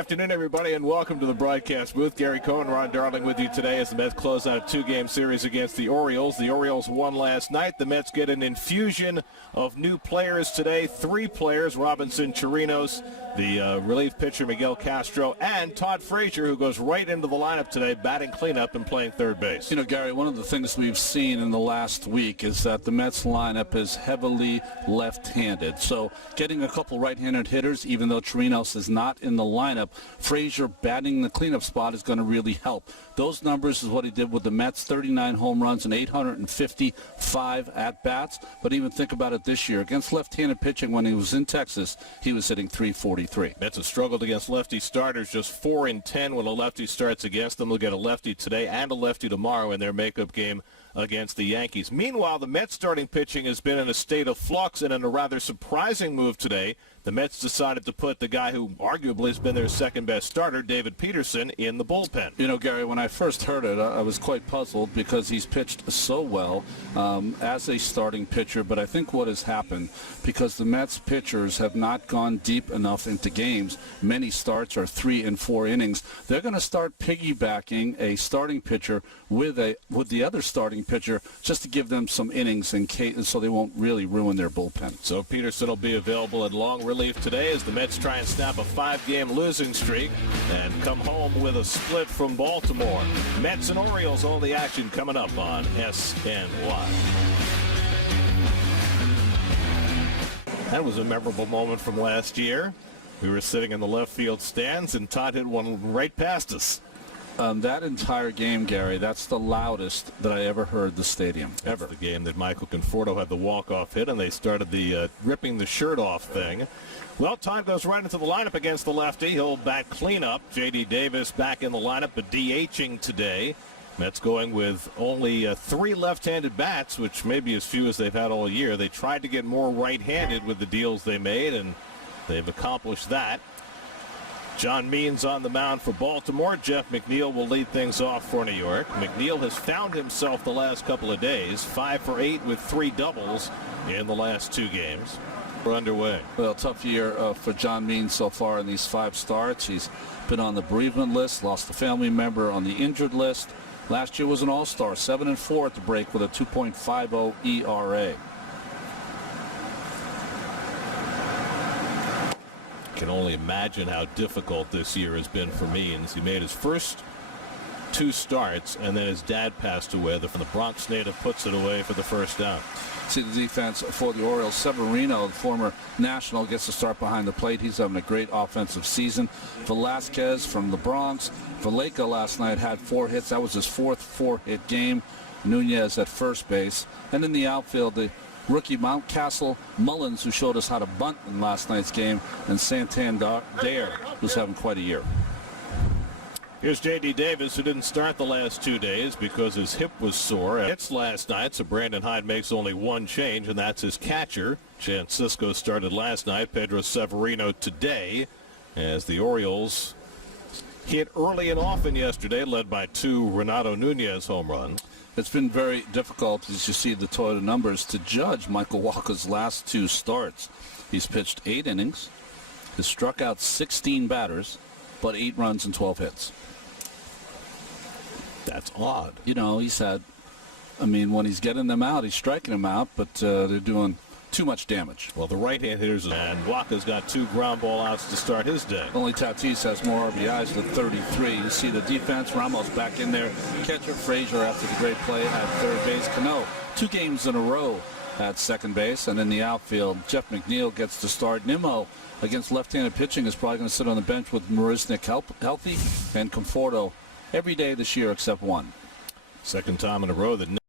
Afternoon, everybody, and welcome to the broadcast booth. Gary Cohen, Ron Darling with you today as the Mets close out a two-game series against the Orioles. The Orioles won last night. The Mets get an infusion of new players today. 3 players, Robinson Chirinos, the relief pitcher Miguel Castro, and Todd Frazier, who goes right into the lineup today, batting cleanup and playing third base. You know, Gary, one of the things we've seen in the last week is that the Mets lineup is heavily left-handed. So getting a couple right-handed hitters, even though Chirinos is not in the lineup, Frazier batting the cleanup spot is going to really help. Those numbers is what he did with the Mets, 39 home runs and 855 at-bats. But even think about it this year. Against left-handed pitching when he was in Texas, he was hitting .343. Mets have struggled against lefty starters, just 4 in 10 when a lefty starts against them. They'll get a lefty today and a lefty tomorrow in their makeup game against the Yankees. Meanwhile, the Mets starting pitching has been in a state of flux, and in a rather surprising move today, the Mets decided to put the guy who arguably has been their second-best starter, David Peterson, in the bullpen. You know, Gary, when I first heard it, I was quite puzzled because he's pitched so well as a starting pitcher. But I think what has happened, because the Mets pitchers have not gone deep enough into games, many starts are 3 and 4 innings, they're going to start piggybacking a starting pitcher with the other starting pitcher just to give them some innings in case, so they won't really ruin their bullpen. So Peterson will be available at long relief today as the Mets try and snap a 5-game losing streak and come home with a split from Baltimore. Mets and Orioles, all the action coming up on SNY. That was a memorable moment from last year. We were sitting in the left field stands and Todd hit one right past us. That entire game, Gary, that's the loudest that I ever heard the stadium, ever. That's the game that Michael Conforto had the walk-off hit, and they started the ripping the shirt off thing. Well, Todd goes right into the lineup against the lefty. He'll bat cleanup. J.D. Davis back in the lineup, but DHing today. Mets going with only 3 left-handed bats, which may be as few as they've had all year. They tried to get more right-handed with the deals they made, and they've accomplished that. John Means on the mound for Baltimore. Jeff McNeil will lead things off for New York. McNeil has found himself the last couple of days, 5 for 8 with 3 doubles in the last 2 games. We're underway. Well, tough year for John Means so far in these 5 starts. He's been on the bereavement list, lost a family member on the injured list. Last year was an all-star, 7 and 4 at the break with a 2.50 ERA. Can only imagine how difficult this year has been for Means. He made his first 2 starts, and then his dad passed away. The Bronx native puts it away for the first down. See the defense for the Orioles. Severino, the former National, gets to start behind the plate. He's having a great offensive season. Velasquez from the Bronx. Vallejo last night had 4 hits. That was his 4th 4-hit game. Nunez at first base. And in the outfield, the rookie Mountcastle Mullins, who showed us how to bunt in last night's game, and Santander, who's having quite a year. Here's J.D. Davis, who didn't start the last 2 days because his hip was sore. Hits last night, so Brandon Hyde makes only 1 change, and that's his catcher. Chance Sisco started last night. Pedro Severino today, as the Orioles hit early and often yesterday, led by 2 Renato Nunez home runs. It's been very difficult, as you see the Toyota numbers, to judge Michael Walker's last 2 starts. He's pitched 8 innings, has struck out 16 batters, but 8 runs and 12 hits. That's odd. You know, he's had, I mean, when he's getting them out, he's striking them out, but they're doing too much damage. Well, the right-hand hitters, and Walker's got 2 ground ball outs to start his day. Only Tatis has more RBIs with 33. You see the defense, Ramos back in there. Catcher Frazier after the great play at third base. Cano, 2 games in a row at second base. And in the outfield, Jeff McNeil gets to start. Nimmo against left-handed pitching is probably going to sit on the bench with Marisnik healthy, and Conforto every day this year except 1. Second time in a row that